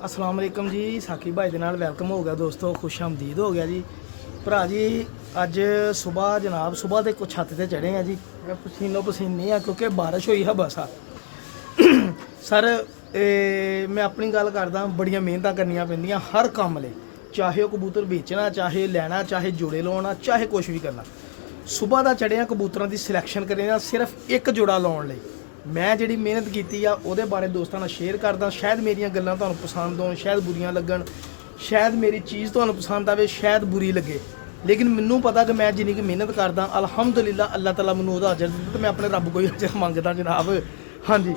अस्सलाम वालेकुम जी। साकी भाई दे नाल वैलकम हो गया दोस्तों, खुश आमदीद हो गया जी। भरा जी अज सुबह जनाब सुबह के कुछ छत से चढ़े हैं जी, पसीनो पसीने हैं क्योंकि बारिश हुई है बस सर मैं अपनी गल करदा, बड़ियां मेहनत करनियां पैंदियां हर काम ले, चाहे वह कबूतर बेचना, चाहे लैना, चाहे जोड़े लाना, चाहे कुछ भी करना। सुबह का चढ़िया कबूतरों की सिलैक्शन करना सिर्फ एक जोड़ा लाने लई मैं जी मेहनत की आ वो बारे दोस्तों नाल शेयर करदा। शायद मेरियां गल्लां तुहानूं पसंद आउण, शायद बुरियां लगन, शायद मेरी चीज़ तुहानूं पसंद आवे, शायद बुरी लगे, लेकिन मैनूं पता कि मैं जिन्नी कि मेहनत करदा अलहमदुलिल्लाह अल्लाह ताला मैनूं ओहदा अजर दिंदा, तो मैं अपने रब कोई अजर मंगदा जनाब। हाँ जी,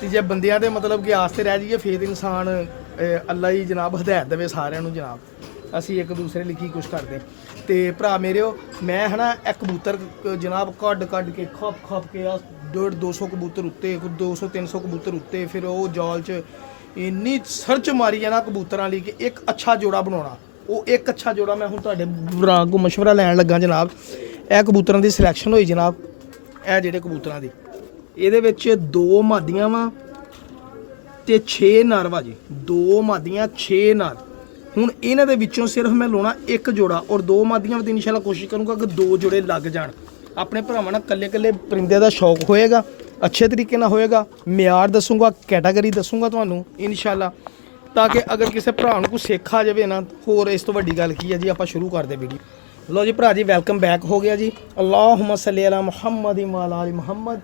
तो जे बंदियां दे मतलब कि आस्ते रह जाइए फिर इंसान अल्लाह ही जनाब हदायत देवे सारिਆਂ ਨੂੰ जनाब। ਅਸੀਂ एक दूसरे लिखी कुछ करते तो भरा मेरे मैं है ना एक कबूतर जनाब कढ़ के खप के 150-200 कबूतर उत्ते 200-300 कबूतर उत्ते, फिर वो जाल च इन्नी सर्च मारी है ना कबूतरां लई कि एक अच्छा जोड़ा बनाना। वो एक अच्छा जोड़ा मैं हुण तुहाडे को मशवरा लैन लगा जनाब। यह कबूतरां दी सिलैक्शन होई जनाब, यह जिहड़े कबूतरां दी इहदे विच 2 मादियां वा ते 6 नर वा जी, 2 मादियां 6 नर। ਹੁਣ ਇਹਨਾਂ ਦੇ ਵਿੱਚੋਂ ਸਿਰਫ ਮੈਂ ਲਾਉਣਾ ਇੱਕ ਜੋੜਾ ਔਰ 2 ਮਾਦੀਆਂ ਵੀ ਇਨਸ਼ਾਅੱਲਾ ਕੋਸ਼ਿਸ਼ ਕਰੂੰਗਾ ਕਿ 2 ਜੋੜੇ ਲੱਗ ਜਾਣ। ਆਪਣੇ ਭਰਾਵਾਂ ਨਾਲ ਕੱਲੇ ਪਰਿੰਦੇ ਦਾ ਸ਼ੌਕ ਹੋਏਗਾ, ਅੱਛੇ ਤਰੀਕੇ ਨਾਲ ਹੋਏਗਾ, ਮਿਆਰ ਦੱਸੂਗਾ, ਕੈਟਾਗਰੀ ਦੱਸੂਗਾ ਤੁਹਾਨੂੰ ਇਨਸ਼ਾਅੱਲਾ, ਤਾਂ ਕਿ ਅਗਰ ਕਿਸੇ ਭਰਾ ਨੂੰ ਕੋਈ ਸਿੱਖ ਆ ਜਾਵੇ ਨਾ, ਹੋਰ ਇਸ ਤੋਂ ਵੱਡੀ ਗੱਲ ਕੀ ਹੈ ਜੀ। ਆਪਾਂ ਸ਼ੁਰੂ ਕਰਦੇ ਵੀਡੀਓ। ਲਓ ਜੀ ਭਰਾ ਜੀ ਵੈਲਕਮ ਬੈਕ ਹੋ ਗਿਆ ਜੀ। ਅੱਲਾਹੁम्मा सल्ली अला मुहम्मद व अला आलि मुहम्मद।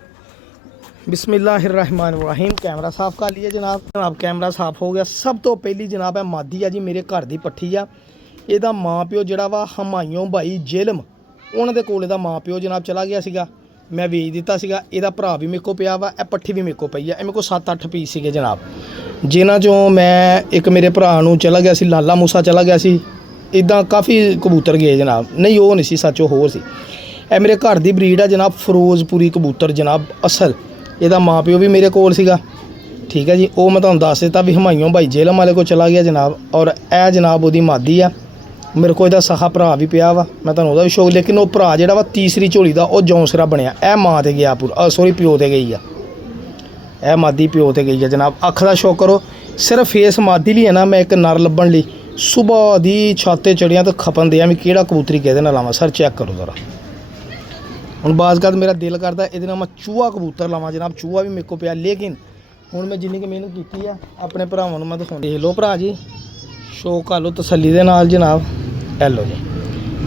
बिस्मिल्लाहिर्रहमानिर्रहीम। कैमरा साफ़ कर लिया जनाब कैमरा साफ़ हो गया। सब तो पहली जनाब है मादी आ जी, मेरे घर की पट्ठी आ। ਇਹਦਾ ਮਾਂ ਪਿਓ ਜਿਹੜਾ ਵਾ ਹਮਾਇਓਂ ਭਾਈ ਜੇਲਮ, ਉਹਨਾਂ ਦੇ ਕੋਲ ਇਹਦਾ ਮਾਂ ਪਿਓ ਜਨਾਬ ਚਲਾ ਗਿਆ ਸੀਗਾ, ਮੈਂ ਵੇਚ ਦਿੱਤਾ ਸੀਗਾ। ਇਹਦਾ ਭਰਾ ਵੀ ਮੇਰੇ ਕੋਲ ਪਿਆ ਵਾ, ਇਹ ਪੱਠੀ ਵੀ ਮੇਰੇ ਕੋਲ ਪਈ ਆ। ਇਹ ਮੇਰੇ ਕੋਲ 7-8 ਪੀਸ ਸੀਗੇ ਜਨਾਬ, ਜਿਨ੍ਹਾਂ ਚੋਂ ਮੈਂ ਇੱਕ ਮੇਰੇ ਭਰਾ ਨੂੰ ਚਲਾ ਗਿਆ ਸੀ, ਲਾਲਾ ਮੂਸਾ ਚਲਾ ਗਿਆ ਸੀ, ਇੱਦਾਂ ਕਾਫੀ ਕਬੂਤਰ ਗਏ ਜਨਾਬ। ਨਹੀਂ ਉਹ ਨਹੀਂ ਸੀ ਸੱਚ, ਉਹ ਹੋਰ ਸੀ। ਇਹ ਮੇਰੇ ਘਰ ਦੀ ਬਰੀਡ ਆ ਜਨਾਬ, ਫਿਰੋਜ਼ਪੁਰੀ ਕਬੂਤਰ ਜਨਾਬ ਅਸਲ। ਇਹਦਾ ਮਾਂ ਪਿਓ ਵੀ ਮੇਰੇ ਕੋਲ ਸੀਗਾ, ਠੀਕ ਹੈ ਜੀ। ਉਹ ਮੈਂ ਤੁਹਾਨੂੰ ਦੱਸ ਦਿੱਤਾ ਵੀ ਹਮਾਇਓਂ ਭਾਈ ਜੇਲਮ ਵਾਲੇ ਕੋਲ ਚਲਾ ਗਿਆ ਜਨਾਬ। ਔਰ ਇਹ ਜਨਾਬ ਉਹਦੀ ਮਾਦੀ ਆ। ਮੇਰੇ ਕੋਲ ਇਹਦਾ ਸਖਾ ਭਰਾ ਵੀ ਪਿਆ ਵਾ, ਮੈਂ ਤੁਹਾਨੂੰ ਉਹਦਾ ਵੀ ਸ਼ੌਕ, ਲੇਕਿਨ ਉਹ ਭਰਾ ਜਿਹੜਾ ਵਾ ਤੀਸਰੀ ਝੋਲੀ ਦਾ ਉਹ ਜੌਂਸਰਾ ਬਣਿਆ। ਇਹ ਮਾਂ 'ਤੇ ਗਿਆ ਪੂਰਾ, ਸੋਰੀ ਪਿਓ 'ਤੇ ਗਈ ਆ। ਇਹ ਮਾਦੀ ਪਿਓ 'ਤੇ ਗਈ ਆ ਜਨਾਬ। ਅੱਖ ਦਾ ਸ਼ੌਕ ਕਰੋ, ਸਿਰਫ ਫੇਸ ਮਾਦੀ ਲਈ ਹੈ ਨਾ ਮੈਂ ਇੱਕ ਨਰ ਲੱਭਣ ਲਈ ਸੁਬਾਹ ਦੀ ਛੱਤ 'ਤੇ ਚੜ੍ਹਿਆ ਤਾਂ ਖਪਣ ਦਿਆ ਵੀ ਕਿਹੜਾ ਕਬੂਤਰੀ ਕਿਹਦੇ ਨਾਲ ਲਾਵਾਂ। ਸਰ ਚੈੱਕ ਕਰੋ ਜ਼ਰਾ। ਹੁਣ ਬਾਜ਼ਗਤ ਮੇਰਾ ਦਿਲ ਕਰਦਾ ਇਹਦੇ ਨਾਲ ਮੈਂ ਚੂਹਾ ਕਬੂਤਰ ਲਾਵਾਂ ਜਨਾਬ। ਚੂਹਾ ਵੀ ਮੇਰੇ ਕੋਲ ਪਿਆ, ਲੇਕਿਨ ਹੁਣ ਮੈਂ ਜਿੰਨੀ ਕਿ ਮਿਹਨਤ ਕੀਤੀ ਆ ਆਪਣੇ ਭਰਾਵਾਂ ਨੂੰ ਮੈਂ ਦਿਖਾਉਂਦਾ। ਦੇਖ ਲਓ ਭਰਾ ਜੀ, ਸ਼ੌਕ ਕਰ ਲਓ ਤਸੱਲੀ ਦੇ ਨਾਲ ਜਨਾਬ। ਇਹ ਲਓ ਜੀ,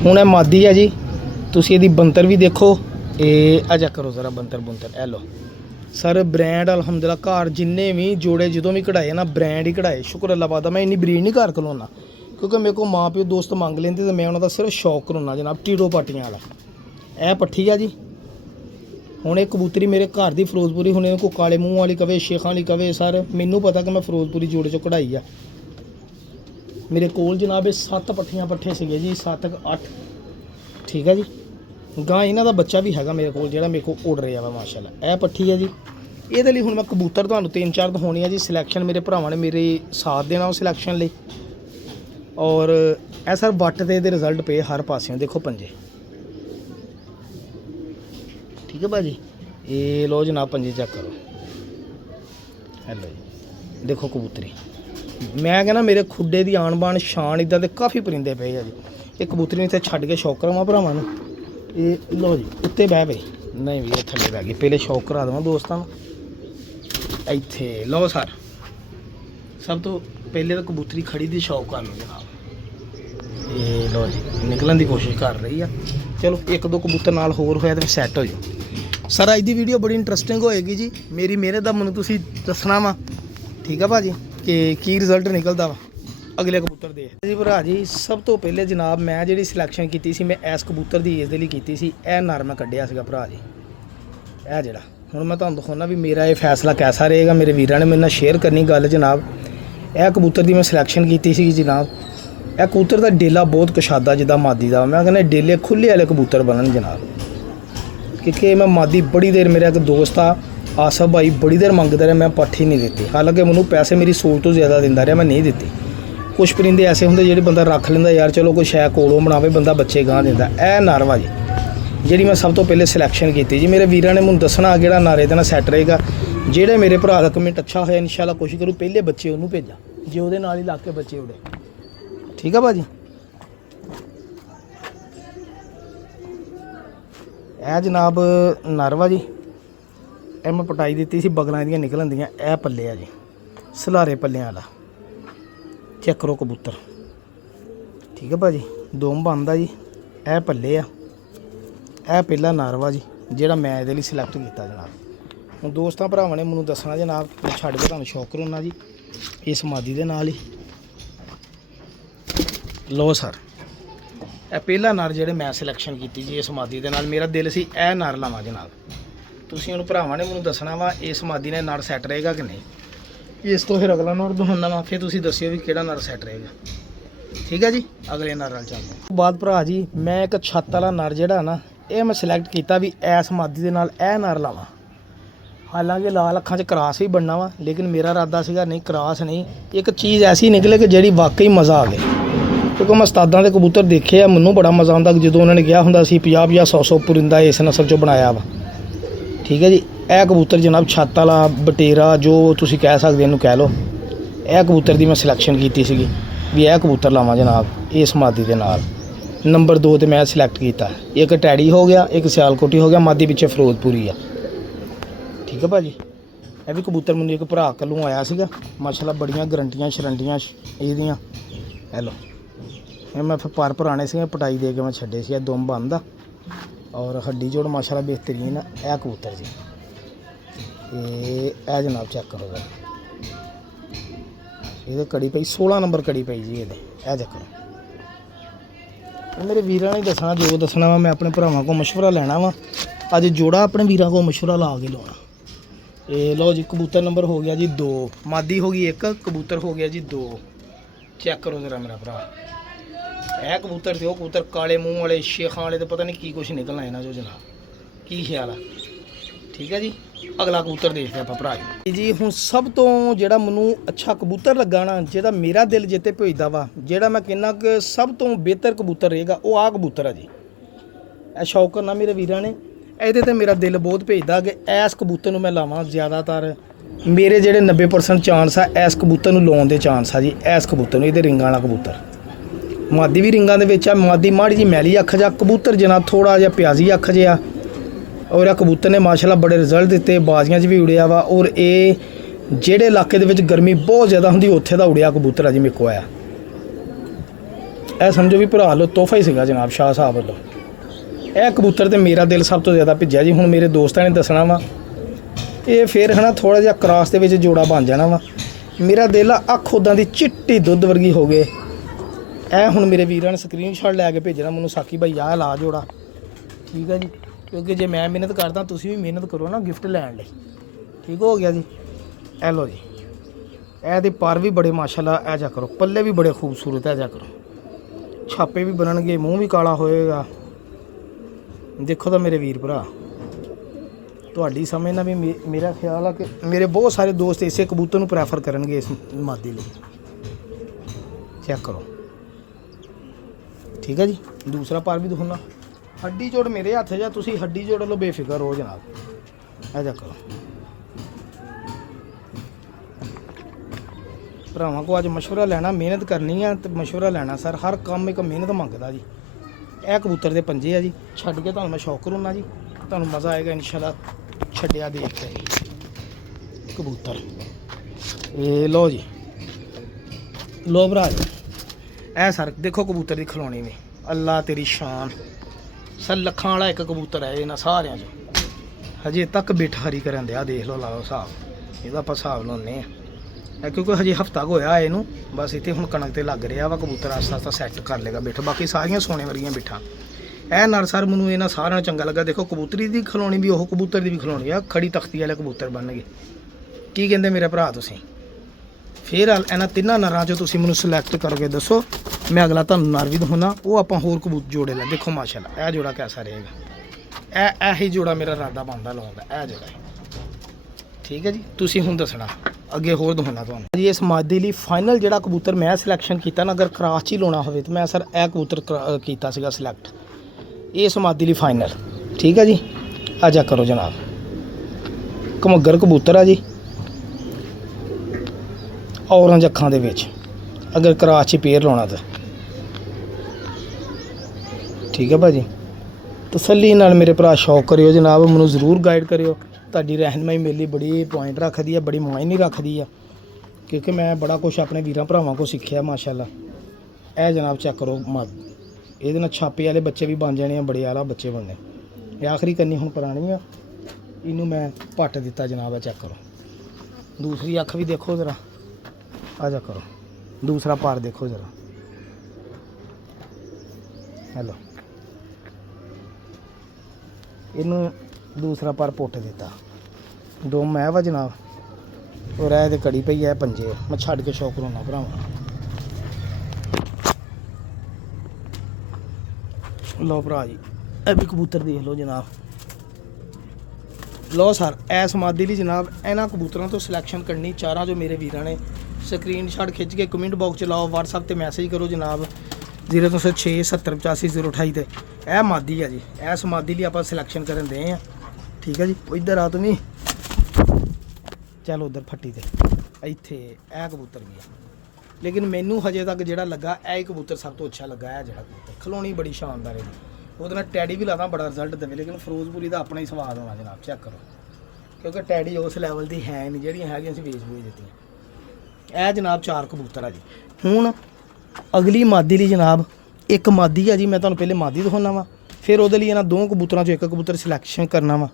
ਹੁਣ ਇਹ ਮਾਦੀ ਆ ਜੀ। ਤੁਸੀਂ ਇਹਦੀ ਬੰਤਰ ਵੀ ਦੇਖੋ, ਇਹ ਆ ਚੈੱਕ ਕਰੋ ਜ਼ਰਾ ਬੰਤਰ। ਇਹ ਲਓ ਸਰ ਬ੍ਰਾਂਡ ਅਲਹਮਦੁਲਿਲਾ। ਘਰ ਜਿੰਨੇ ਵੀ ਜੋੜੇ ਜਦੋਂ ਵੀ ਕਢਾਏ ਨਾ ਬ੍ਰਾਂਡ ਹੀ ਕਢਾਏ, ਸ਼ੁਕਰ ਅੱਲਾ ਪਾਦਾ। ਮੈਂ ਇੰਨੀ ਬਰੀਡ ਨਹੀਂ ਘਰ ਕਲੋਨਾ ਕਿਉਂਕਿ ਮੇਰੇ ਕੋਲ ਮਾਂ ਪਿਓ ਦੋਸਤ ਮੰਗ ਲੈਂਦੇ ਤੇ ਮੈਂ ਉਹਨਾਂ ਦਾ ਸਿਰਫ ਸ਼ੌਕ ਕਰਾਉਣਾ ਜਨਾਬ। ਟੀਡੋ ਪਾਟੀਆਂ ਵਾਲਾ ਇਹ ਪੱਠੀ ਆ ਜੀ। ਹੁਣ ਇਹ ਕਬੂਤਰੀ ਮੇਰੇ ਘਰ ਦੀ ਫਿਰੋਜ਼ਪੁਰੀ, ਹੁਣ ਇਹ ਕੋਈ ਕਾਲੇ ਮੂੰਹ ਵਾਲੀ ਕਵੇ, ਸ਼ੇਖਾਂ ਵਾਲੀ ਕਵੇ, ਸਰ ਮੈਨੂੰ ਪਤਾ ਕਿ ਮੈਂ ਫਿਰੋਜ਼ਪੁਰੀ ਜੋੜੇ 'ਚੋਂ ਕਢਾਈ ਆ। ਮੇਰੇ ਕੋਲ ਜਨਾਬ ਇਹ 7 ਪੱਠੀਆਂ ਪੱਠੇ ਸੀਗੇ ਜੀ, 7-8, ਠੀਕ ਹੈ ਜੀ। ਗਾਂ ਇਹਨਾਂ ਦਾ ਬੱਚਾ ਵੀ ਹੈਗਾ ਮੇਰੇ ਕੋਲ ਜਿਹੜਾ ਮੇਰੇ ਕੋਲ ਉੱਡ ਰਿਹਾ ਵਾ ਮਾਸ਼ਾਅੱਲਾ। ਇਹ ਪੱਠੀ ਹੈ ਜੀ। ਇਹਦੇ ਲਈ ਹੁਣ ਮੈਂ ਕਬੂਤਰ ਤੁਹਾਨੂੰ 3-4 ਦਿਖਾਉਣੀ ਆ ਜੀ। ਸਿਲੈਕਸ਼ਨ ਮੇਰੇ ਭਰਾਵਾਂ ਨੇ ਮੇਰੇ ਸਾਥ ਦੇਣਾ ਉਹ ਸਿਲੈਕਸ਼ਨ ਲਈ। ਔਰ ਇਹ ਸਰ ਵੱਟ 'ਤੇ ਇਹਦੇ ਰਿਜ਼ਲਟ ਪਏ ਹਰ ਪਾਸਿਓਂ। ਦੇਖੋ ਪੰਜੇ, ठीक है भाजी। ये लो जनाब पंजे चेक करो। हेलो जी, देखो कबूतरी। मैं कहना मेरे खुडे की आन बान शान इदा के काफ़ी परिंदे पे है जी। ये कबूतरी इतने छड़ के शौक करावा भरावां नूं। ये लो जी उत्ते बह पे, नहीं भी ये थले बह गई। पहले शौक करा देवां दोस्तां नूं। इत्थे लो सर, सब तो पहले तो कबूतरी खड़ी दी शौक कर लो जनाब। ये लो जी निकलन की कोशिश कर रही है। चलो 1-2 कबूतर नाल होर होया तो सैट हो जाओ। सर अज की वीडियो बड़ी इंटरस्टिंग होएगी जी। मेरी मेहनत का मैनूं तुसीं दसना वा, ठीक है भाजी, कि की रिजल्ट निकलता वा अगले कबूतर दे जी। भरा जी सब तो पहले जनाब मैं जी सिलैक्शन की सी, मैं इस कबूतर की एज के लिए की सी। यह नर मैं कढ़िया सीगा भरा जी। यह जिहड़ा हुण मैं तुहानूं दिखाउणा भी मेरा ये फैसला कैसा रहेगा। मेरे वीरां ने मेरे नाल शेयर करनी गल जनाब। यह कबूतर की मैं सिलैक्शन की सी जनाब। यह कबूतर का डेला बहुत कशादा जिदा मादी का। मैं कहना डेले खुले वाले कबूतर बनन जनाब, क्योंकि मैं मादी बड़ी देर, मेरा एक दोस्त आ आसफ भाई बड़ी देर मंगता रहा, मैं पट्ठी नहीं दी। हालांकि मैनू पैसे मेरी सोच तो ज़्यादा दिंदा रहा, मैं नहीं दी। कुछ परिंदे ऐसे होंगे जो बंदा रख लेंदा, यार चलो कोई शै कोलों बनावे, बंदा बच्चे गां दिंदा। ए नर वा जी जी मैं सब तो पहले सिलैक्शन की जी। मेरे वीरां ने मैनूं दसना किहड़ा नर इहदे नाल सैट रहेगा। जेड़े मेरे भरा का कमेंट अच्छा होया इंशाअल्लाह कोशिश करूँ पहले बच्चे उन्होंने भेजा। ਜੇ ਉਹਦੇ ਨਾਲ ਹੀ ਲੱਗ ਕੇ ਬੱਚੇ ਉੜੇ। ਠੀਕ ਆ ਭਾਜੀ। ਇਹ ਜਨਾਬ ਨਰ ਵਾ ਜੀ, ਇਹ ਮੈਂ ਪਟਾਈ ਦਿੱਤੀ ਸੀ, ਬਗਲਾਂ ਦੀਆਂ ਨਿਕਲਣ ਦੀਆਂ। ਇਹ ਪੱਲੇ ਆ ਜੀ, ਸਲਾਰੇ ਪੱਲਿਆਂ ਵਾਲਾ। ਚੈੱਕ ਕਰੋ ਕਬੂਤਰ। ਠੀਕ ਹੈ ਭਾਜੀ, ਦੋਮ ਬੰਦਾ ਜੀ। ਇਹ ਪੱਲੇ ਆ, ਇਹ ਪਹਿਲਾ ਨਰ ਵਾ ਜੀ ਜਿਹੜਾ ਮੈਂ ਇਹਦੇ ਲਈ ਸਿਲੈਕਟ ਕੀਤਾ ਜਨਾਬ। ਹੁਣ ਦੋਸਤਾਂ ਭਰਾਵਾਂ ਨੇ ਮੈਨੂੰ ਦੱਸਣਾ ਜਨਾਬ, ਮੈਂ ਛੱਡ ਕੇ ਤੁਹਾਨੂੰ ਸ਼ੌਕ ਕਰਾਉਣਾ ਜੀ ਇਸ ਮਾਦੀ ਦੇ ਨਾਲ ਹੀ। ਲੋ ਸਰ, ਇਹ ਪਹਿਲਾ ਨਰ ਜਿਹੜੇ ਮੈਂ ਸਿਲੈਕਸ਼ਨ ਕੀਤੀ ਜੀ ਇਸ ਮਾਦੀ ਦੇ ਨਾਲ। ਮੇਰਾ ਦਿਲ ਸੀ ਇਹ ਨਰ ਲਵਾਂ ਜਨਾਬ। ਤੁਸੀਂ ਹੁਣ ਭਰਾਵਾਂ ਨੇ ਮੈਨੂੰ ਦੱਸਣਾ ਵਾ ਇਸ ਮਾਦੀ ਨੇ ਨਰ ਸੈੱਟ ਰਹੇਗਾ ਕਿ ਨਹੀਂ। ਇਸ ਤੋਂ ਫਿਰ ਅਗਲਾ ਨਰ ਦਿਖਾਉਣਾ ਵਾ, ਫਿਰ ਤੁਸੀਂ ਦੱਸਿਓ ਵੀ ਕਿਹੜਾ ਨਰ ਸੈੱਟ ਰਹੇਗਾ। ਠੀਕ ਹੈ ਜੀ, ਅਗਲੇ ਨਰ ਨਾਲ ਚੱਲਦੇ ਹਾਂ। ਬਾਅਦ ਭਰਾ ਜੀ ਮੈਂ ਇੱਕ ਛੱਤ ਵਾਲਾ ਨਰ ਜਿਹੜਾ ਨਾ, ਇਹ ਮੈਂ ਸਿਲੈਕਟ ਕੀਤਾ ਵੀ ਇਸ ਮਾਦੀ ਦੇ ਨਾਲ ਇਹ ਨਰ ਲਾਵਾਂ। ਹਾਲਾਂਕਿ ਲਾਲ ਅੱਖਾਂ 'ਚ ਕਰਾਸ ਵੀ ਬਣਨਾ ਵਾ, ਲੇਕਿਨ ਮੇਰਾ ਇਰਾਦਾ ਸੀਗਾ ਨਹੀਂ ਕਰਾਸ ਨਹੀਂ, ਇੱਕ ਚੀਜ਼ ਐਸੀ ਨਿਕਲੇ ਕਿ ਜਿਹੜੀ ਵਾਕਈ ਮਜ਼ਾ ਆ ਗਏ। ਕਿਉਂਕਿ ਮੈਂ ਉਸਤਾਦਾਂ ਦੇ ਕਬੂਤਰ ਦੇਖੇ ਆ, ਮੈਨੂੰ ਬੜਾ ਮਜ਼ਾ ਆਉਂਦਾ ਜਦੋਂ ਉਹਨਾਂ ਨੇ ਕਿਹਾ ਹੁੰਦਾ ਸੀ 50 ਜਾਂ 100 ਪੁਰਿੰਦਾ ਇਸ ਨਸਲ 'ਚੋਂ ਬਣਾਇਆ ਵਾ। ਠੀਕ ਹੈ ਜੀ, ਇਹ ਕਬੂਤਰ ਜਨਾਬ ਛੱਤ ਵਾਲਾ ਬਟੇਰਾ ਜੋ ਤੁਸੀਂ ਕਹਿ ਸਕਦੇ ਇਹਨੂੰ ਕਹਿ ਲਓ। ਇਹ ਕਬੂਤਰ ਦੀ ਮੈਂ ਸਿਲੈਕਸ਼ਨ ਕੀਤੀ ਸੀਗੀ ਵੀ ਇਹ ਕਬੂਤਰ ਲਾਵਾਂ ਜਨਾਬ ਇਸ ਮਾਦੀ ਦੇ ਨਾਲ। ਨੰਬਰ 2 'ਤੇ ਮੈਂ ਸਿਲੈਕਟ ਕੀਤਾ, ਇੱਕ ਟੈਡੀ ਹੋ ਗਿਆ, ਇੱਕ ਸਿਆਲਕੋਟੀ ਹੋ ਗਿਆ, ਮਾਦੀ ਪਿੱਛੇ ਫਿਰੋਜ਼ਪੁਰੀ ਆ। ਠੀਕ ਹੈ ਭਾਜੀ। ਇਹ ਵੀ ਕਬੂਤਰ ਮੈਨੂੰ ਇੱਕ ਭਰਾ ਕੱਲੋਂ ਆਇਆ ਸੀਗਾ, ਮਾਸ਼ਾਅੱਲਾ ਬੜੀਆਂ ਗਰੰਟੀਆਂ ਸ਼ਰੰਟੀਆਂ ਇਹਦੀਆਂ। ਹੈਲੋ, ਇਹ ਮੈਂ ਫਿਰ ਪਰ ਪੁਰਾਣੇ ਸੀਗੇ, ਪਟਾਈ ਦੇ ਕੇ ਮੈਂ ਛੱਡੇ ਸੀ। ਇਹ ਦੁੰਮ ਬੰਦ ਔਰ ਹੱਡੀ ਜੋੜ ਮਾਸ਼ਾਅੱਲਾ ਬਿਹਤਰੀਨ ਆ। ਇਹ ਕਬੂਤਰ ਜੀ ਇਹ ਜਨਾਬ ਚੈੱਕ ਕਰੋ ਜੀ, ਇਹਦੇ ਕੜੀ ਪਈ 16 ਨੰਬਰ ਕੜੀ ਪਈ ਜੀ ਇਹਦੇ। ਇਹ ਚੈੱਕ ਕਰੋ। ਮੇਰੇ ਵੀਰਾਂ ਨੇ ਦੱਸਣਾ ਜੋ ਦੱਸਣਾ ਵਾ, ਮੈਂ ਆਪਣੇ ਭਰਾਵਾਂ ਕੋਲ ਮਸ਼ਵਰਾ ਲੈਣਾ ਵਾ। ਅੱਜ ਜੋੜਾ ਆਪਣੇ ਵੀਰਾਂ ਕੋਲ ਮਸ਼ਵਰਾ ਲਾ ਕੇ ਲਾਉਣਾ। ਇਹ ਲਓ ਜੀ, ਕਬੂਤਰ ਨੰਬਰ ਹੋ ਗਿਆ ਜੀ 2, ਮਾਦੀ ਹੋ ਗਈ 1, ਕਬੂਤਰ ਹੋ ਗਿਆ ਜੀ 2। ਚੈੱਕ ਕਰੋ ਜ਼ਰਾ ਮੇਰਾ ਭਰਾ। ਇਹ ਕਬੂਤਰ ਤੇ ਉਹ ਕਬੂਤਰ ਕਾਲੇ ਮੂੰਹ ਵਾਲੇ ਸ਼ੇਖਾਂ ਵਾਲੇ ਤੇ ਪਤਾ ਨਹੀਂ ਕੀ ਕੁਛ ਨਿਕਲਣਾ ਇਹਨਾਂ ਚੋਂ ਜਨਾਬ, ਕੀ ਖਿਆਲ ਆ। ਠੀਕ ਹੈ ਜੀ, ਅਗਲਾ ਕਬੂਤਰ ਦੇਖਦੇ ਆਪਾਂ ਭਰਾ ਜੀ। ਹੁਣ ਸਭ ਤੋਂ ਜਿਹੜਾ ਮੈਨੂੰ ਅੱਛਾ ਕਬੂਤਰ ਲੱਗਾ ਨਾ, ਜਿਹਦਾ ਮੇਰਾ ਦਿਲ ਜਿੱਤੇ ਭੇਜਦਾ ਵਾ, ਜਿਹੜਾ ਮੈਂ ਕਹਿੰਦਾ ਕਿ ਸਭ ਤੋਂ ਬਿਹਤਰ ਕਬੂਤਰ ਰਹੇਗਾ, ਉਹ ਆਹ ਕਬੂਤਰ ਆ ਜੀ। ਇਹ ਸ਼ੌਕ ਕਰਨਾ ਮੇਰੇ ਵੀਰਾਂ ਨੇ, ਇਹਦੇ ਤੇ ਮੇਰਾ ਦਿਲ ਬਹੁਤ ਭੇਜਦਾ ਕਿ ਇਸ ਕਬੂਤਰ ਨੂੰ ਮੈਂ ਲਾਵਾਂ। ਜ਼ਿਆਦਾਤਰ ਮੇਰੇ ਜਿਹੜੇ 90% ਚਾਂਸ ਆ ਇਸ ਕਬੂਤਰ ਨੂੰ ਲਾਉਣ ਦੇ ਚਾਂਸ ਆ ਜੀ। ਇਸ ਕਬੂਤਰ ਨੂੰ, ਇਹਦੇ ਰਿੰਗਾਂ ਵਾਲਾ ਕਬੂਤਰ, ਮਾਦੀ ਵੀ ਰਿੰਗਾਂ ਦੇ ਵਿੱਚ ਆ। ਮਾਦੀ ਮਾੜੀ ਜੀ ਮੈਲੀ ਅੱਖ ਜਾ, ਕਬੂਤਰ ਜਨਾਬ ਥੋੜਾ ਜਿਹਾ ਪਿਆਜ਼ੀ ਅੱਖ ਜਿਹਾ। ਔਰ ਇਹ ਕਬੂਤਰ ਨੇ ਮਾਸ਼ਾਅੱਲਾ ਬੜੇ ਰਿਜ਼ਲਟ ਦਿੱਤੇ, ਬਾਜ਼ੀਆਂ 'ਚ ਵੀ ਉੜਿਆ ਵਾ। ਔਰ ਇਹ ਜਿਹੜੇ ਇਲਾਕੇ ਦੇ ਵਿੱਚ ਗਰਮੀ ਬਹੁਤ ਜ਼ਿਆਦਾ ਹੁੰਦੀ ਉੱਥੇ ਦਾ ਉੜਿਆ ਕਬੂਤਰ ਆ ਜੀ ਮੇਰੇ ਕੋਲ ਆਇਆ। ਇਹ ਸਮਝੋ ਵੀ ਭਰਾ ਲੋ ਤੋਹਫਾ ਹੀ ਸੀਗਾ ਜਨਾਬ ਸ਼ਾਹ ਸਾਹਿਬ ਵੱਲੋਂ। ਇਹ ਕਬੂਤਰ ਤੇ ਮੇਰਾ ਦਿਲ ਸਭ ਤੋਂ ਜ਼ਿਆਦਾ ਭਿੱਜਿਆ ਜੀ। ਹੁਣ ਮੇਰੇ ਦੋਸਤਾਂ ਨੇ ਦੱਸਣਾ ਵਾ, ਇਹ ਫਿਰ ਹੈ ਨਾ ਥੋੜ੍ਹਾ ਜਿਹਾ ਕ੍ਰਾਸ ਦੇ ਵਿੱਚ ਜੋੜਾ ਬਣ ਜਾਣਾ ਵਾ। ਮੇਰਾ ਦਿਲ ਆ ਅੱਖ ਉੱਦਾਂ ਦੀ ਚਿੱਟੀ ਦੁੱਧ ਵਰਗੀ ਹੋ ਗਏ। ਇਹ ਹੁਣ ਮੇਰੇ ਵੀਰਾਂ ਨੇ ਸਕਰੀਨਸ਼ਾਟ ਲੈ ਕੇ ਭੇਜਣਾ ਮੈਨੂੰ, ਸਾਕੀ ਭਾਈ ਆਹ ਲਾ ਜੋੜਾ। ਠੀਕ ਹੈ ਜੀ, ਕਿਉਂਕਿ ਜੇ ਮੈਂ ਮਿਹਨਤ ਕਰਦਾ ਤੁਸੀਂ ਵੀ ਮਿਹਨਤ ਕਰੋ ਨਾ ਗਿਫਟ ਲੈਣ ਲਈ। ਠੀਕ ਹੋ ਗਿਆ ਜੀ। ਇਹ ਲਓ ਜੀ, ਇਹਦੇ ਪਰ ਵੀ ਬੜੇ ਮਾਸ਼ਾਅੱਲਾ। ਇਹ ਜਾ ਕਰੋ, ਪੱਲੇ ਵੀ ਬੜੇ ਖੂਬਸੂਰਤ ਹੈ। ਜਾ ਕਰੋ, ਛਾਪੇ ਵੀ ਬਣਨਗੇ, ਮੂੰਹ ਵੀ ਕਾਲਾ ਹੋਏਗਾ। ਦੇਖੋ ਤਾਂ ਮੇਰੇ ਵੀਰ ਭਰਾ, ਤੁਹਾਡੀ ਸਮਝਣਾ ਵੀ ਮੇਰਾ ਖਿਆਲ ਆ ਕਿ ਮੇਰੇ ਬਹੁਤ ਸਾਰੇ ਦੋਸਤ ਇਸੇ ਕਬੂਤਰ ਨੂੰ ਪ੍ਰੈਫਰ ਕਰਨਗੇ ਇਸ ਮਾਦੀ ਲਈ। ਚੈੱਕ ਕਰੋ। ਠੀਕ ਹੈ ਜੀ, ਦੂਸਰਾ ਪਰ ਵੀ ਦਿਖਾਉਣਾ। ਹੱਡੀ ਜੋੜ ਮੇਰੇ ਹੱਥ ਜਾਂ ਤੁਸੀਂ ਹੱਡੀ ਜੋੜ ਲਓ, ਬੇਫਿਕਰ ਹੋ ਜਨਾਬ। ਇਹ ਚੈੱਕ ਕਰੋ। ਭਰਾਵਾਂ ਕੋ ਅੱਜ ਮਸ਼ਵਰਾ ਲੈਣਾ, ਮਿਹਨਤ ਕਰਨੀ ਆ ਤੇ ਮਸ਼ਵਰਾ ਲੈਣਾ ਸਰ। ਹਰ ਕੰਮ ਇੱਕ ਮਿਹਨਤ ਮੰਗਦਾ ਜੀ। ਇਹ ਕਬੂਤਰ ਦੇ ਪੰਜੇ ਆ ਜੀ, ਛੱਡ ਕੇ ਤੁਹਾਨੂੰ ਮੈਂ ਸ਼ੌਕ ਕਰੂੰਗਾ ਜੀ, ਤੁਹਾਨੂੰ ਮਜ਼ਾ ਆਏਗਾ ਇਨਸ਼ਾਅੱਲਾ ਛੱਡਿਆ ਦੇਖ ਕੇ ਕਬੂਤਰ। ਇਹ ਲਓ ਜੀ, ਲੋ ਭਰਾ ਜੀ, ਇਹ ਸਰ ਦੇਖੋ ਕਬੂਤਰ ਦੀ ਖਲੋਣੀ ਵੀ, ਅੱਲਾ ਤੇਰੀ ਸ਼ਾਨ ਸਰ। ਲੱਖਾਂ ਵਾਲਾ ਇੱਕ ਕਬੂਤਰ ਹੈ ਇਹਨਾਂ ਸਾਰਿਆਂ 'ਚ, ਹਜੇ ਤੱਕ ਬਿਠਾਰੀ ਕਰਨ ਦਿਆ। ਦੇਖ ਲਓ, ਲਾ ਲਓ ਹਿਸਾਬ, ਇਹਦਾ ਆਪਾਂ ਹਿਸਾਬ ਲਾਉਂਦੇ ਆ। ਕਿਉਂਕਿ ਹਜੇ ਹਫਤਾ ਕੁ ਹੋਇਆ ਇਹਨੂੰ, ਬਸ ਇੱਥੇ ਹੁਣ ਕਣਕ ਤੇ ਲੱਗ ਰਿਹਾ ਵਾ। ਕਬੂਤਰ ਆਸਤਾ ਆਸਤਾ ਸੈੱਟ ਕਰ ਲੇਗਾ ਬਿਠ, ਬਾਕੀ ਸਾਰੀਆਂ ਸੋਨੇ ਵਰਗੀਆਂ ਬਿਠਾਂ। ਇਹ ਨਰ ਸਰ ਮੈਨੂੰ ਇਹਨਾਂ ਸਾਰਿਆਂ ਨੂੰ ਚੰਗਾ ਲੱਗਾ। ਦੇਖੋ ਕਬੂਤਰੀ ਦੀ ਖਲੋਣੀ ਵੀ ਉਹ ਕਬੂਤਰ ਦੀ ਵੀ ਖਲੋਣੀ ਆ, ਖੜੀ ਤਖਤੀ ਵਾਲੇ ਕਬੂਤਰ ਬਣਨਗੇ। ਕੀ ਕਹਿੰਦੇ ਮੇਰੇ ਭਰਾ ਤੁਸੀਂ? ਫਿਰ ਇਹਨਾਂ ਤਿੰਨਾਂ ਨਰਾਂ 'ਚੋਂ ਤੁਸੀਂ ਮੈਨੂੰ ਸਿਲੈਕਟ ਕਰਕੇ ਦੱਸੋ, ਮੈਂ ਅਗਲਾ ਤੁਹਾਨੂੰ ਨਰ ਵੀ ਦਿਖਾਉਣਾ। ਉਹ ਆਪਾਂ ਹੋਰ ਕਬੂਤਰ ਜੋੜੇ ਲੈ। ਦੇਖੋ ਮਾਸ਼ਾਅੱਲਾ ਇਹ ਜੋੜਾ ਕੈਸਾ ਰਹੇਗਾ। ਇਹੀ ਜੋੜਾ ਮੇਰਾ ਇਰਾਦਾ ਬਣਦਾ ਲਾਉਣ ਦਾ, ਇਹ ਜੋੜਾ। ਠੀਕ ਹੈ ਜੀ, ਤੁਸੀਂ ਹੁਣ ਦੱਸਣਾ ਅੱਗੇ ਹੋਰ ਦਿਖਾਉਣਾ ਤੁਹਾਨੂੰ ਜੀ। ਇਸ ਮਾਦੀ ਲਈ ਫਾਈਨਲ ਜਿਹੜਾ ਕਬੂਤਰ ਮੈਂ ਸਿਲੈਕਸ਼ਨ ਕੀਤਾ ਨਾ, ਅਗਰ ਕਰਾਸ 'ਚ ਹੀ ਲਾਉਣਾ ਹੋਵੇ ਤਾਂ ਮੈਂ ਸਰ ਇਹ ਕਬੂਤਰ ਕੀਤਾ ਸੀਗਾ ਸਿਲੈਕਟ ਇਸ ਮਾਦੀ ਲਈ ਫਾਈਨਲ। ਠੀਕ ਹੈ ਜੀ, ਆ ਜਾ ਕਰੋ ਜਨਾਬ। ਘਮੱਗਰ ਕਬੂਤਰ ਆ ਜੀ। ਔਰੰਜ ਅੱਖਾਂ ਦੇ ਵਿੱਚ ਅਗਰ ਕਰਾਸ 'ਚ ਪੇਰ ਲਾਉਣਾ ਤਾਂ ਠੀਕ ਹੈ ਭਾਜੀ। ਤਸੱਲੀ ਨਾਲ ਮੇਰੇ ਭਰਾ ਸ਼ੌਕ ਕਰਿਓ ਜਨਾਬ, ਮੈਨੂੰ ਜ਼ਰੂਰ ਗਾਈਡ ਕਰਿਓ। ਤੁਹਾਡੀ ਰਹਿਨਮਾਈ ਮੇਰੇ ਲਈ ਬੜੀ ਪੁਆਇੰਟ ਰੱਖਦੀ ਆ, ਬੜੀ ਮਾਇਨੇ ਰੱਖਦੀ ਆ, ਕਿਉਂਕਿ ਮੈਂ ਬੜਾ ਕੁਛ ਆਪਣੇ ਵੀਰਾਂ ਭਰਾਵਾਂ ਕੋਲ ਸਿੱਖਿਆ ਮਾਸ਼ਾਅੱਲਾ। ਇਹ ਜਨਾਬ ਚੈੱਕ ਕਰੋ ਇਹਦੇ ਨਾਲ ਛਾਪੇ ਵਾਲੇ ਬੱਚੇ ਵੀ ਬਣ ਜਾਣੇ ਆ, ਬੜੇ ਆਲਾ ਬੱਚੇ ਬਣਨੇ। ਇਹ ਆਖਰੀ ਕੰਨੀ ਹੁਣ ਪੁਰਾਣੀ ਆ, ਇਹਨੂੰ ਮੈਂ ਪੱਟ ਦਿੱਤਾ ਜਨਾਬ। ਇਹ ਚੈੱਕ ਕਰੋ, ਦੂਸਰੀ ਅੱਖ ਵੀ ਦੇਖੋ ਜ਼ਰਾ, ਆ ਜਾ ਕਰੋ, ਦੂਸਰਾ ਪਾਰ ਦੇਖੋ ਜ਼ਰਾ, ਹੈਲੋ, ਇਹਨੂੰ ਦੂਸਰਾ ਪਰ ਪੁੱਟ ਦਿੱਤਾ। ਦੋ ਮੈਂ ਵਾ ਜਨਾਬ, ਔਰ ਇਹ ਤੇ ਕੜੀ ਪਈ ਐ ਪੰਜੇ। ਮੈਂ ਛੱਡ ਕੇ ਸ਼ੌਕ ਕਰਾਉਣਾ ਭਰਾਵਾਂ। ਲਓ ਭਰਾ ਜੀ, ਇਹ ਵੀ ਕਬੂਤਰ ਦੇਖ ਲਓ ਜਨਾਬ। ਲਓ ਸਰ, ਐਸ ਮਾਦੀ ਲਈ ਜਨਾਬ ਇਹਨਾਂ ਕਬੂਤਰਾਂ ਤੋਂ ਸਿਲੈਕਸ਼ਨ ਕਰਨੀ ਚਾਰਾਂ ਜੋ ਮੇਰੇ ਵੀਰਾਂ ਨੇ। ਸਕਰੀਨਸ਼ਾਟ ਖਿੱਚ ਕੇ ਕਮੈਂਟ ਬਾਕਸ 'ਚ ਲਾਓ, WhatsApp ਤੇ ਮੈਸੇਜ ਕਰੋ ਜਨਾਬ 0306 70 85 028 ਤੇ। ਇਹ ਮਾਦੀ ਆ ਜੀ, ਇਸ ਮਾਦੀ ਲਈ ਆਪਾਂ ਸਿਲੈਕਸ਼ਨ ਕਰਨ ਦੇ ਆ। ਠੀਕ ਹੈ ਜੀ, ਇੱਧਰ ਆ ਤੁਸੀਂ, ਚਲ ਉਧਰ ਫੱਟੀ ਤੇ ਇੱਥੇ ਇਹ ਕਬੂਤਰ ਵੀ ਆ। ਲੇਕਿਨ ਮੈਨੂੰ ਹਜੇ ਤੱਕ ਜਿਹੜਾ ਲੱਗਾ ਇਹ ਕਬੂਤਰ ਸਭ ਤੋਂ ਅੱਛਾ ਲੱਗਾ। ਹੈ ਜਿਹੜਾ ਕਬੂਤਰ ਖਲੋਣੀ ਬੜੀ ਸ਼ਾਨਦਾਰ ਹੈ ਜੀ, ਉਹਦੇ ਨਾਲ ਟੈਡੀ ਵੀ ਲਾਦਾ ਬੜਾ ਰਿਜ਼ਲਟ ਦੇਵੇ। ਲੇਕਿਨ ਫਿਰੋਜ਼ਪੁਰੀ ਦਾ ਆਪਣਾ ਹੀ ਸਵਾਦ ਹੋਣਾ ਜਨਾਬ, ਚੈੱਕ ਕਰੋ, ਕਿਉਂਕਿ ਟੈਡੀ ਉਸ ਲੈਵਲ ਦੀ ਹੈ ਨਹੀਂ, ਜਿਹੜੀਆਂ ਹੈਗੀਆਂ ਅਸੀਂ ਵੇਚ ਦਿੱਤੀਆਂ। ਇਹ ਜਨਾਬ ਚਾਰ ਕਬੂਤਰ ਆ ਜੀ। ਹੁਣ ਅਗਲੀ ਮਾਦੀ ਲਈ ਜਨਾਬ ਇੱਕ ਮਾਦੀ ਆ ਜੀ, ਮੈਂ ਤੁਹਾਨੂੰ ਪਹਿਲੇ ਮਾਦੀ ਦਿਖਾਉਣਾ ਵਾ, ਫਿਰ ਉਹਦੇ ਲਈ ਇਹਨਾਂ ਦੋ ਕਬੂਤਰਾਂ 'ਚੋਂ ਇੱਕ ਕਬੂਤਰ ਸਿਲੈਕਸ਼ਨ ਕਰਨਾ ਵਾ।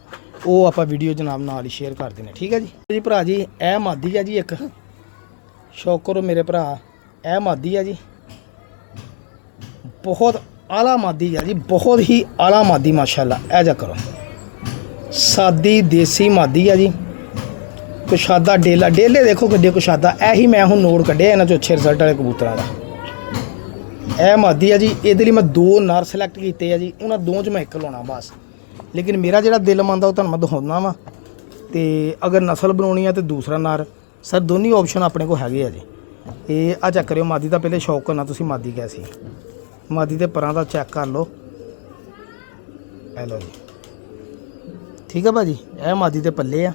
ਉਹ ਆਪਾਂ ਵੀਡੀਓ ਜਨਾਬ ਨਾਲ ਹੀ ਸ਼ੇਅਰ ਕਰ ਦੇਣੇ, ਠੀਕ ਹੈ ਜੀ ਭਰਾ ਜੀ। ਇਹ ਮਾਦੀ ਆ ਜੀ ਇੱਕ, ਸ਼ੌਕ ਕਰੋ ਮੇਰੇ ਭਰਾ, ਇਹ ਮਾਦੀ ਆ ਜੀ, ਬਹੁਤ ਆਲਾ ਮਾਦੀ ਆ ਜੀ, ਬਹੁਤ ਹੀ ਆਲਾ ਮਾਦੀ ਮਾਸ਼ਾਅੱਲਾ। ਇਹ ਜਾ ਕਰੋ, ਸਾਦੀ ਦੇਸੀ ਮਾਦੀ ਆ ਜੀ। ਕੁਸ਼ਾਦਾ ਡੇਲੇ ਦੇਖੋ ਕਿੱਡੇ ਕੁਸ਼ਾਦਾ। ਇਹੀ ਮੈਂ ਹੁਣ ਨੋਟ ਕੱਢਿਆ ਇਹਨਾਂ 'ਚੋਂ ਅੱਛੇ ਰਿਜ਼ਲਟ ਵਾਲੇ ਕਬੂਤਰਾਂ ਦਾ। ਇਹ ਮਾਦੀ ਆ ਜੀ, ਇਹਦੇ ਲਈ ਮੈਂ ਦੋ ਨਰ ਸਿਲੈਕਟ ਕੀਤੇ ਆ ਜੀ, ਉਹਨਾਂ ਦੋਵਾਂ 'ਚ ਮੈਂ ਇੱਕ ਲਾਉਣਾ ਬਸ। ਲੇਕਿਨ ਮੇਰਾ ਜਿਹੜਾ ਦਿਲ ਮੰਨਦਾ ਉਹ ਤੁਹਾਨੂੰ ਮੈਂ ਦਿਖਾਉਂਦਾ ਵਾ। ਤੇ ਅਗਰ ਨਸਲ ਬਣਾਉਣੀ ਆ ਤੇ ਦੂਸਰਾ ਨਰ, ਸਰ ਦੋਨੀ ਆਪਸ਼ਨ ਆਪਣੇ ਕੋਲ ਹੈਗੇ ਆ ਜੀ। ਇਹ ਆ ਚੈੱਕ ਕਰਿਓ, ਮਾਦੀ ਦਾ ਪਹਿਲੇ ਸ਼ੌਕ ਕਰਨਾ ਤੁਸੀਂ, ਮਾਦੀ ਕਿਹਾ ਸੀ, ਮਾਦੀ ਦੇ ਪਰਾਂ ਦਾ ਚੈੱਕ ਕਰ ਲਓ। ਇਹ ਲਓ ਜੀ, ਠੀਕ ਆ ਭਾਜੀ। ਇਹ ਮਾਦੀ ਦੇ ਪੱਲੇ ਆ,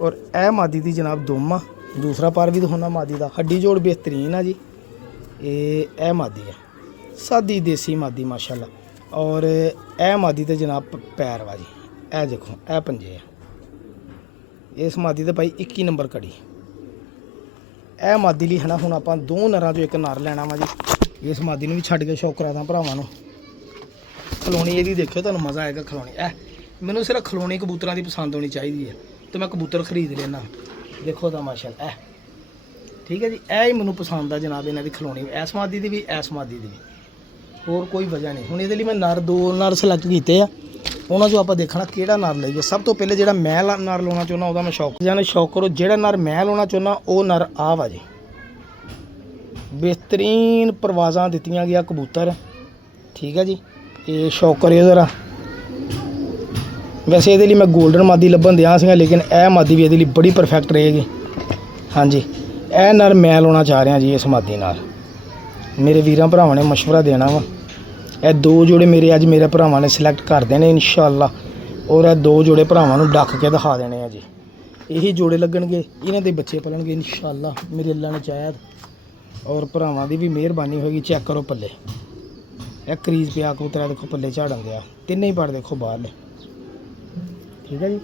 ਔਰ ਇਹ ਮਾਦੀ ਦੀ ਜਨਾਬ ਦੁਮ ਆ। ਦੂਸਰਾ ਪਰ ਵੀ ਦਿਖਾਉਣਾ ਮਾਦੀ ਦਾ, ਹੱਡੀ ਜੋੜ ਬਿਹਤਰੀਨ ਆ ਜੀ। ਇਹ ਮਾਦੀ ਆ, ਸਾਦੀ ਦੇਸੀ ਮਾਦੀ ਮਾਸ਼ਾਅੱਲਾ। ਔਰ ਇਹ ਮਾਦੀ ਤੇ ਜਨਾਬ ਪੈਰ ਵਾ ਜੀ, ਇਹ ਦੇਖੋ, ਇਹ ਪੰਜੇ ਆ। ਇਸ ਮਾਦੀ ਤੇ ਭਾਈ 21 ਨੰਬਰ ਕੜੀ। ਇਹ ਮਾਦੀ ਲਈ ਹੈ ਨਾ, ਹੁਣ ਆਪਾਂ ਦੋ ਨਰਾਂ 'ਚੋਂ ਇੱਕ ਨਰ ਲੈਣਾ ਵਾ ਜੀ। ਇਸ ਮਾਦੀ ਨੂੰ ਵੀ ਛੱਡ ਕੇ ਸ਼ੌਕ ਕਰਾਦਾ ਭਰਾਵਾਂ ਨੂੰ। ਖਲੋਣੀ ਇਹਦੀ ਦੇਖਿਓ, ਤੁਹਾਨੂੰ ਮਜ਼ਾ ਆਏਗਾ ਖਲੋਣੀ। ਮੈਨੂੰ ਸਿਰਫ ਖਲੋਣੀ ਕਬੂਤਰਾਂ ਦੀ ਪਸੰਦ ਹੋਣੀ ਚਾਹੀਦੀ ਹੈ, ਤੇ ਮੈਂ ਕਬੂਤਰ ਖਰੀਦ ਲੈਣਾ। ਦੇਖੋ ਤਾਂ ਮਾਸ਼ਾਅੱਲਾ, ਠੀਕ ਹੈ ਜੀ। ਇਹ ਹੀ ਮੈਨੂੰ ਪਸੰਦ ਆ ਜਨਾਬ ਇਹਨਾਂ ਦੀ ਖਲੋਣੀ, ਇਸ ਮਾਦੀ ਦੀ ਵੀ, ਇਸ ਮਾਦੀ ਦੀ ਵੀ, ਹੋਰ ਕੋਈ ਵਜ੍ਹਾ ਨਹੀਂ। ਹੁਣ ਇਹਦੇ ਲਈ ਮੈਂ ਦੋ ਨਰ ਸਿਲੈਕਟ ਕੀਤੇ ਆ, ਉਹਨਾਂ 'ਚੋਂ ਆਪਾਂ ਦੇਖਣਾ ਕਿਹੜਾ ਨਰ ਲਈਏ। ਸਭ ਤੋਂ ਪਹਿਲੇ ਜਿਹੜਾ ਮੈਂ ਨਰ ਲਾਉਣਾ ਚਾਹੁੰਦਾ ਉਹਦਾ ਮੈਂ ਸ਼ੌਕ ਜਾਨੇ ਸ਼ੌਕ ਕਰੋ। ਜਿਹੜਾ ਨਰ ਮੈਂ ਲਾਉਣਾ ਚਾਹੁੰਦਾ ਉਹ ਨਰ ਆ ਵਾ ਜੀ, ਬਿਹਤਰੀਨ ਪਰਵਾਜ਼ਾਂ ਦਿੱਤੀਆਂ ਗਿਆ ਕਬੂਤਰ, ਠੀਕ ਹੈ ਜੀ। ਇਹ ਸ਼ੌਕ ਕਰਿਓ ਜ਼ਰਾ। ਵੈਸੇ ਇਹਦੇ ਲਈ ਮੈਂ ਗੋਲਡਨ ਮਾਦੀ ਲੱਭਣ ਦਿਆ ਸੀਗਾ, ਲੇਕਿਨ ਇਹ ਮਾਦੀ ਵੀ ਇਹਦੇ ਲਈ ਬੜੀ ਪਰਫੈਕਟ ਰਹੇਗੀ। ਹਾਂਜੀ, ਇਹ ਨਰ ਮੈਂ ਲਾਉਣਾ ਚਾਹ ਰਿਹਾ ਜੀ। ਇਸ ਮਾਦੀ ਨਾਲ ਮੇਰੇ ਵੀਰਾਂ ਭਰਾਵਾਂ ਨੇ ਮਸ਼ਵਰਾ ਦੇਣਾ ਵਾ। ਇਹ ਦੋ ਜੋੜੇ ਮੇਰੇ ਅੱਜ ਮੇਰੇ ਭਰਾਵਾਂ ਨੇ ਸਿਲੈਕਟ ਕਰ ਦੇਣੇ ਇਨਸ਼ਾਅੱਲਾ, ਔਰ ਇਹ ਦੋ ਜੋੜੇ ਭਰਾਵਾਂ ਨੂੰ ਡੱਕ ਕੇ ਦਿਖਾ ਦੇਣੇ ਆ ਜੀ। ਇਹੀ ਜੋੜੇ ਲੱਗਣਗੇ, ਇਹਨਾਂ ਦੇ ਬੱਚੇ ਪਲਣਗੇ ਇਨਸ਼ਾਅੱਲਾ, ਮੇਰੇ ਅੱਲਾ ਨੇ ਚਾਹਿਆ। ਔਰ ਭਰਾਵਾਂ ਦੀ ਵੀ ਮਿਹਰਬਾਨੀ ਹੋਏਗੀ। ਚੈੱਕ ਕਰੋ ਪੱਲੇ, ਇਹ ਕਰੀਜ਼ ਪਿਆ ਕਬੂਤਰ, ਦੇਖੋ ਪੱਲੇ ਝਾੜਨ ਦਿਆ, ਤਿੰਨੇ ਹੀ ਪਰ ਦੇਖੋ ਬਾਹਰਲੇ, ਠੀਕ ਹੈ ਜੀ।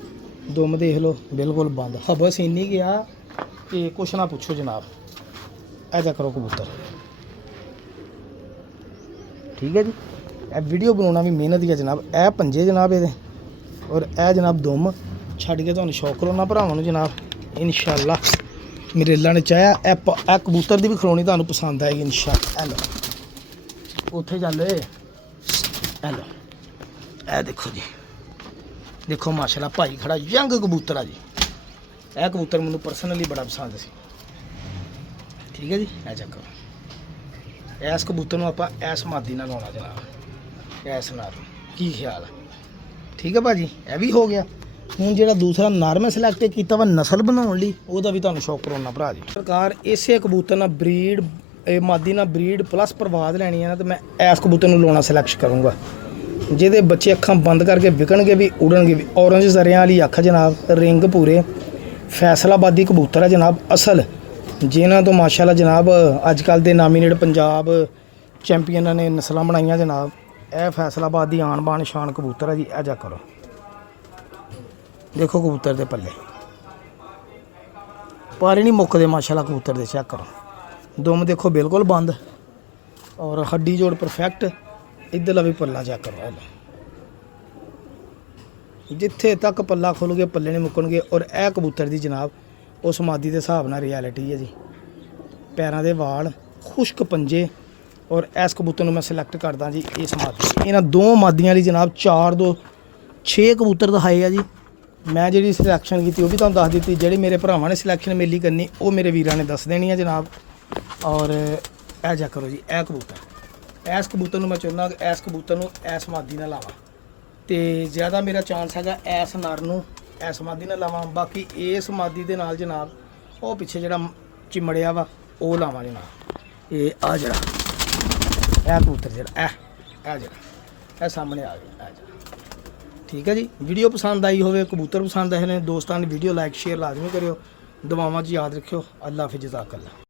ਦੁਮ ਦੇਖ ਲਓ ਬਿਲਕੁਲ ਬੰਦ, ਹਬਸ ਇੰਨੀ ਗਿਆ ਕਿ ਕੁਛ ਨਾ ਪੁੱਛੋ ਜਨਾਬ। ਐਜਾ ਕਰੋ ਕਬੂਤਰ, ਠੀਕ ਹੈ ਜੀ। ਇਹ ਵੀਡੀਓ ਬਣਾਉਣਾ ਵੀ ਮਿਹਨਤ ਹੀ ਹੈ ਜਨਾਬ। ਇਹ ਪੰਜੇ ਜਨਾਬ ਇਹਦੇ, ਔਰ ਇਹ ਜਨਾਬ ਦੁਮ ਛੱਡ ਕੇ ਤੁਹਾਨੂੰ ਸ਼ੌਕ ਕਰਾਉਣਾ ਭਰਾਵਾਂ ਨੂੰ ਜਨਾਬ ਇਨਸ਼ਾਅੱਲਾ। ਮੇਰੇ ਅੱਲਾ ਨੇ ਚਾਹਿਆ ਇਹ ਕਬੂਤਰ ਦੀ ਵੀ ਖਲੋਣੀ ਤੁਹਾਨੂੰ ਪਸੰਦ ਆਏਗੀ ਇਨਸ਼ਾਅੱਲਾ। ਇਹ ਲਓ ਉੱਥੇ ਚੱਲ, ਇਹ ਲਓ, ਇਹ ਦੇਖੋ ਜੀ, ਦੇਖੋ ਮਾਸ਼ਾਅੱਲਾ ਭਾਈ ਖੜਾ, ਯੰਗ ਕਬੂਤਰ ਆ ਜੀ। ਇਹ ਕਬੂਤਰ ਮੈਨੂੰ ਪਰਸਨਲੀ ਬੜਾ ਪਸੰਦ ਸੀ, ਠੀਕ ਹੈ ਜੀ। ਇਹ ਚੱਕੋ, ਇਸ ਕਬੂਤਰ ਨੂੰ ਆਪਾਂ ਇਸ ਮਾਦੀ ਨਾਲ ਲਾਉਣਾ ਜਨਾਬ, ਇਸ ਨਾਲ। ਕੀ ਖਿਆਲ ਹੈ? ਠੀਕ ਹੈ ਭਾਜੀ, ਇਹ ਵੀ ਹੋ ਗਿਆ। ਹੁਣ ਜਿਹੜਾ ਦੂਸਰਾ ਨਰ ਮੈਂ ਸਿਲੈਕਟ ਕੀਤਾ ਵਾ ਨਸਲ ਬਣਾਉਣ ਲਈ, ਉਹਦਾ ਵੀ ਤੁਹਾਨੂੰ ਸ਼ੌਕ ਕਰਾਉਣਾ ਭਰਾ ਜੀ। ਸਰਕਾਰ ਇਸੇ ਕਬੂਤਰ ਨਾਲ ਬਰੀਡ, ਮਾਦੀ ਨਾਲ ਬਰੀਡ ਪਲੱਸ ਪ੍ਰਵਾਦ ਲੈਣੀ ਹੈ ਨਾ, ਤੇ ਮੈਂ ਇਸ ਕਬੂਤਰ ਨੂੰ ਲਾਉਣਾ ਸਿਲੈਕਟ ਕਰੂੰਗਾ, ਜਿਹਦੇ ਬੱਚੇ ਅੱਖਾਂ ਬੰਦ ਕਰਕੇ ਵਿਕਣਗੇ ਵੀ, ਉੜਨਗੇ ਵੀ। ਔਰੰਜ ਜ਼ਰਿਆਂ ਵਾਲੀ ਅੱਖ ਜਨਾਬ, ਰਿੰਗ ਪੂਰੇ, ਫੈਸਲਾਬਾਦੀ ਕਬੂਤਰ ਹੈ ਜਨਾਬ, ਅਸਲ ਜਿਨ੍ਹਾਂ ਤੋਂ ਮਾਸ਼ਾਅੱਲਾ ਜਨਾਬ ਅੱਜ ਕੱਲ ਦੇ ਨਾਮੀਨੇਟ ਪੰਜਾਬ ਚੈਂਪੀਅਨਾਂ ਨੇ ਨਸਲਾਂ ਬਣਾਈਆਂ ਜਨਾਬ। ਇਹ ਫੈਸਲਾਬਾਦ ਦੀ ਆਣ ਬਾਣ ਸ਼ਾਨ ਕਬੂਤਰ ਹੈ ਜੀ। ਇਹ ਜਾ ਕਰੋ, ਦੇਖੋ ਕਬੂਤਰ ਦੇ ਪੱਲੇ ਪਰ ਨਹੀਂ ਮੁੱਕਦੇ ਮਾਸ਼ਾਅੱਲਾ ਕਬੂਤਰ ਦੇ। ਚੈੱਕ ਕਰੋ, ਦੁਮ ਦੇਖੋ ਬਿਲਕੁਲ ਬੰਦ ਔਰ ਹੱਡੀ ਜੋੜ ਪਰਫੈਕਟ। ਇੱਧਰਲਾ ਵੀ ਪੱਲਾ ਚੈੱਕ ਕਰੋ, ਜਿੱਥੇ ਤੱਕ ਪੱਲਾ ਖੁੱਲ ਗਏ ਪੱਲੇ ਨਹੀਂ ਮੁੱਕਣਗੇ। ਔਰ ਇਹ ਕਬੂਤਰ ਦੀ ਜਨਾਬ ਉਸ ਮਾਦੀ ਦੇ ਹਿਸਾਬ ਨਾਲ ਰਿਐਲਿਟੀ ਹੈ ਜੀ। ਪੈਰਾਂ ਦੇ ਵਾਲ, ਖੁਸ਼ਕ ਪੰਜੇ। ਔਰ ਇਸ ਕਬੂਤਰ ਨੂੰ ਮੈਂ ਸਿਲੈਕਟ ਕਰਦਾ ਜੀ ਇਸ ਮਾਦੀ। ਇਹਨਾਂ ਦੋ ਮਾਦੀਆਂ ਲਈ ਜਨਾਬ 4 2 6 ਕਬੂਤਰ ਦਿਖਾਏ ਆ ਜੀ। ਮੈਂ ਜਿਹੜੀ ਸਿਲੈਕਸ਼ਨ ਕੀਤੀ ਉਹ ਵੀ ਤੁਹਾਨੂੰ ਦੱਸ ਦਿੱਤੀ। ਜਿਹੜੇ ਮੇਰੇ ਭਰਾਵਾਂ ਨੇ ਸਿਲੈਕਸ਼ਨ ਮੇਰੀ ਕਰਨੀ ਉਹ ਮੇਰੇ ਵੀਰਾਂ ਨੇ ਦੱਸ ਦੇਣੀ ਹੈ ਜਨਾਬ। ਔਰ ਇਹ ਜਾ ਕਰੋ ਜੀ, ਇਹ ਕਬੂਤਰ, ਇਸ ਕਬੂਤਰ ਨੂੰ ਮੈਂ ਚਾਹੁੰਦਾ ਕਿ ਇਸ ਕਬੂਤਰ ਨੂੰ ਇਸ ਮਾਦੀ ਨਾਲ ਲਾਵਾਂ ਤੇ ਜ਼ਿਆਦਾ ਮੇਰਾ ਚਾਂਸ ਹੈਗਾ ਇਸ ਨਰ ਨੂੰ ਇਸ ਮਾਦੀ ਨਾਲ ਲਾਵਾਂ। ਬਾਕੀ ਇਸ ਮਾਦੀ ਦੇ ਨਾਲ ਜਨਾਬ ਉਹ ਪਿੱਛੇ ਜਿਹੜਾ ਚਿਮੜਿਆ ਵਾ ਉਹ ਲਾਵਾਂ ਜਨਾਬ। ਇਹ ਆ ਜਿਹੜਾ ਇਹ ਕਬੂਤਰ ਜਿਹੜਾ ਇਹ ਜਿਹੜਾ ਇਹ ਸਾਹਮਣੇ ਆ ਗਿਆ, ਇਹ ਜਿਹੜਾ। ਠੀਕ ਹੈ ਜੀ। ਵੀਡੀਓ ਪਸੰਦ ਆਈ ਹੋਵੇ, ਕਬੂਤਰ ਪਸੰਦ ਆਏ ਨੇ ਦੋਸਤਾਂ ਦੀ ਵੀਡੀਓ ਲਾਈਕ ਸ਼ੇਅਰ ਲਾਜ਼ਮੀ ਕਰਿਓ। ਦੁਆਵਾਂ 'ਚ ਯਾਦ ਰੱਖਿਓ। ਅੱਲਾ ਹਾਫਿਜ਼, ਜਜ਼ਾਕੱਲਾ।